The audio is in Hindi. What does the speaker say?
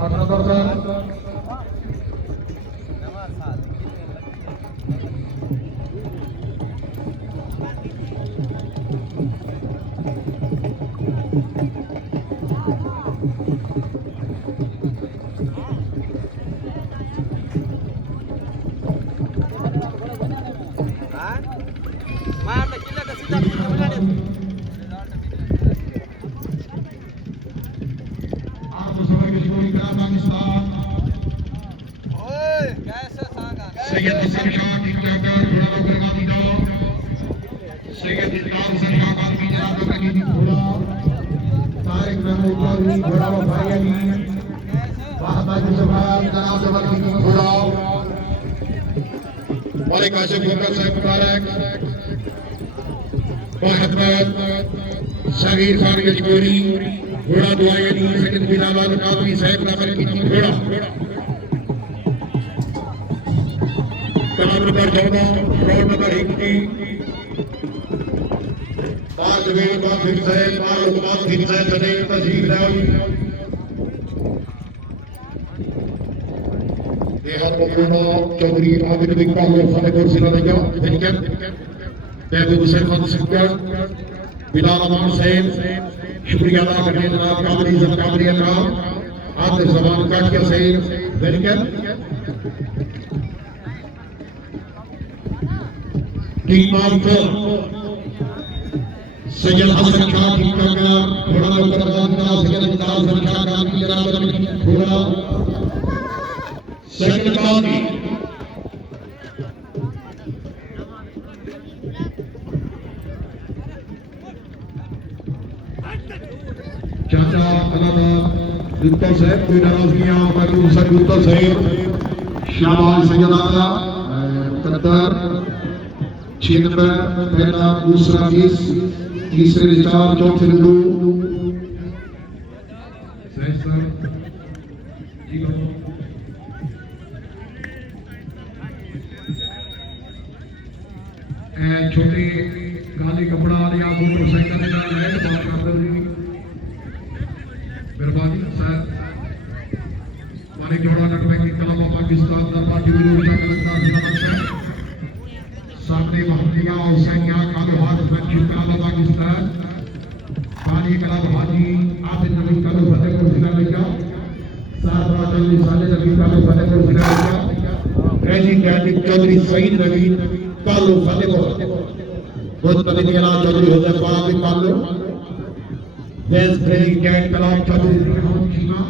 8 number sir Second Hassan Shah, team captain, Ghoda Bergami Dog. Second Islam Hassan Shah, Kalmi Janab Bergami Ghoda. Tariq Mahmood Chaudhary, Ghoda Bhai Ali. Bahata Josephat, Janab Bergami Ghoda. Malik Hashim Gokal Sahib Mubarak. Bahadwad, Shahir Khan Gajgori. Ghoda Bhai Ali, second Bilawal Qadri Sahib Bergami Ghoda. कलाम नंबर 14 रोड नंबर 21 बाल जवेद बाल फिर से बाल उस्मान फिर से चले तस्वीर लाओ देहात कोकोनो चौधरी आबिद बिकबाल फतेहपुर जिला लगा वेलकम महबूब हुसैन खान सिकंदर बिलाल अमान साहब शुक्रिया अदा करने जनाब कादरी जनाब कादरी का आतिफ जमान काटिया साहब welcome Team Marco, Sayyid Hassan Shah, team captain, Ghoda Bergami, Sayyid Hassan Shah, Kalmi Janab Bergami Ghoda. Second Kalmi. Chacha, Kanada, Gupta Sahib, कोई नाराजगियां, महबूब हुसैन Gupta Sahib, शाबाश सैयद आला, मुकद्दर. 6 नंबर पहला दूसरा 20 तीसरे रिचार चौथे लड्डू छोटे गाली कपड़ा वाले आप मोटरसाइकिल के नाल लाइट बात कर दो जी मेहरबानी सर मालिक जोड़ा नटबैंक कलामा पाकिस्तान दरबार की विरोध सामने महमदिया और सैनिया कालो हाथ बच्ची काला पाकिस्तान काली कला भाजी आदिल नबी कालो फतेहपुर जिला लगा सारा जल्दी साले नबी कालो फतेहपुर जिला लगा प्रेसिडेंट चौधरी सईद नबी कालो फतेहपुर बहुत प्रतिनिधियां चौधरी होता पारा भी कालो वाइस प्रेसिडेंट कलाम चौधरी रहमान शीमा